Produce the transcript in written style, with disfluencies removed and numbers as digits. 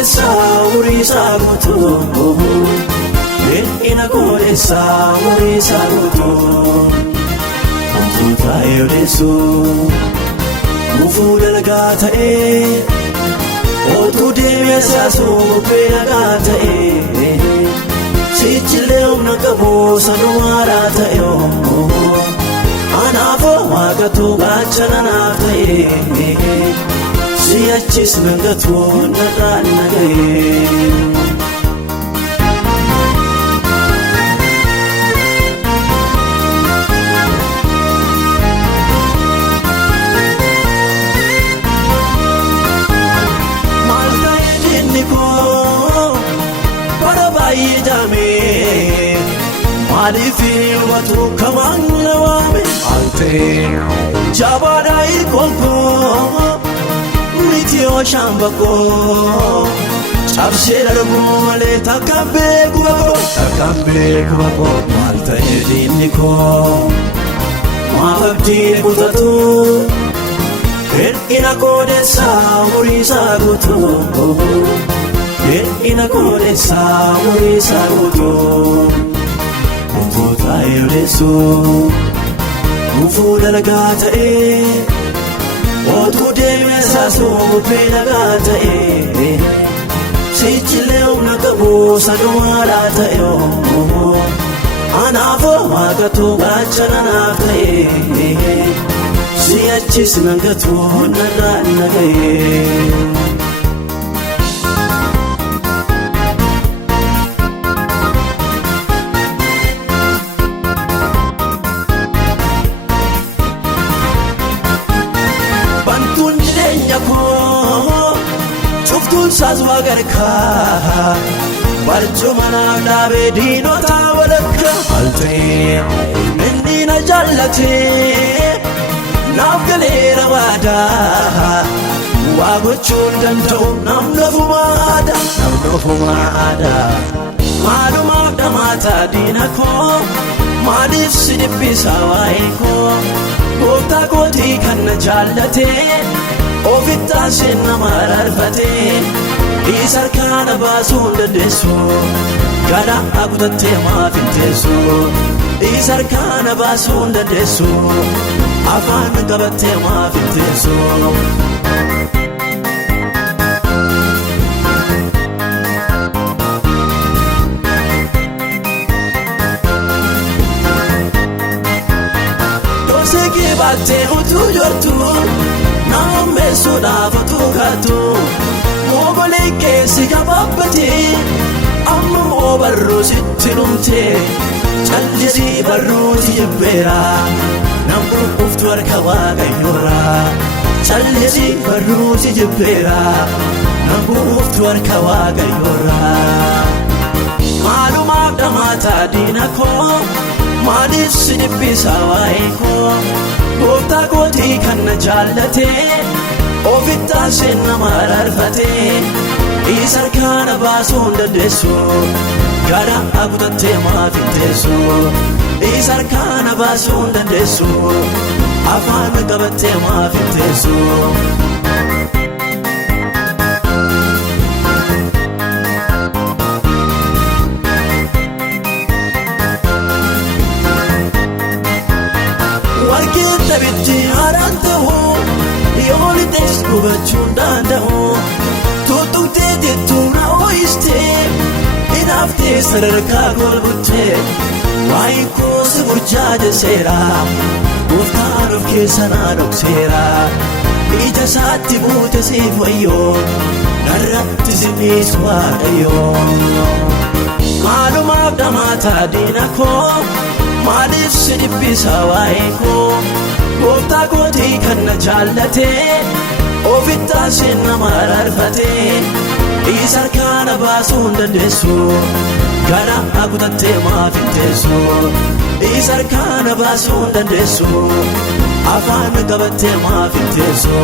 godessa urisa gutu ina godessa urisa gutu Tuta yodesu Mufu dalgata Otu demesa su penagata Sichileo nakabu sanuarata Anafo wakatu gachana nafta Siyachis nangatu naranagaye Malifi watu kamanga wame ante Jabada ikonko Mitio shambako Chabshela rumole takambe kubako Malta ediniko Mafabdi butatu Ina kodessa urisa gutu Ina kodessa urisa gutu Tuta yodesu Mufu dalgata Otu demesa su penagata Sichileo nakabu sanuarata Anafo wakatu gachana nafta Siyachis nangatu naranagaye Sazwa garka Barjumana dabe dino tawalaka Alte Minni na jallate Nafgale rawada Wagochun danto namnafumada Maluma damata dinako Madif sidipisa waiko Gota goti kanna jallate Ofitta sinna mararfate Isar kana basun dandesu Gada agutatte maafintesu Isar kana basun dandesu Afaan qabatte maafintesu Doseki batte utu jortu Namme sodafa tukatu Mogole kesi jababati Amma mobarru sittinumte Chalisi barru tijibbera Nambu uftu arkawaga yura Chalisi barru tijibbera Nambu uftu arkawaga yura Maluma damata dinako Manis sinipisa waiko Gota goti kanna jallate Ofitta sinna mararfate Isar kana basun dandesu Gada agutatte maafintesu Isar kana basun dandesu Afaan qabatte maafintesu Bitti harantahu Yoli tes kubachun dandahu Tutukte dituna oiste Inafte sararka golbutte Waiko saburjaja sera Uftaruf kesana doksera Ija saatti bute sifayo Narratti sinis wadayo Maluma damata dinako Malif sidipisa waiko Gota goti kanna jallate Ofitta sinna mararfate Isar kana basun dandesu Gada agutatte maafintesu Isar kana basun dandesu Afaan qabatte maafintesu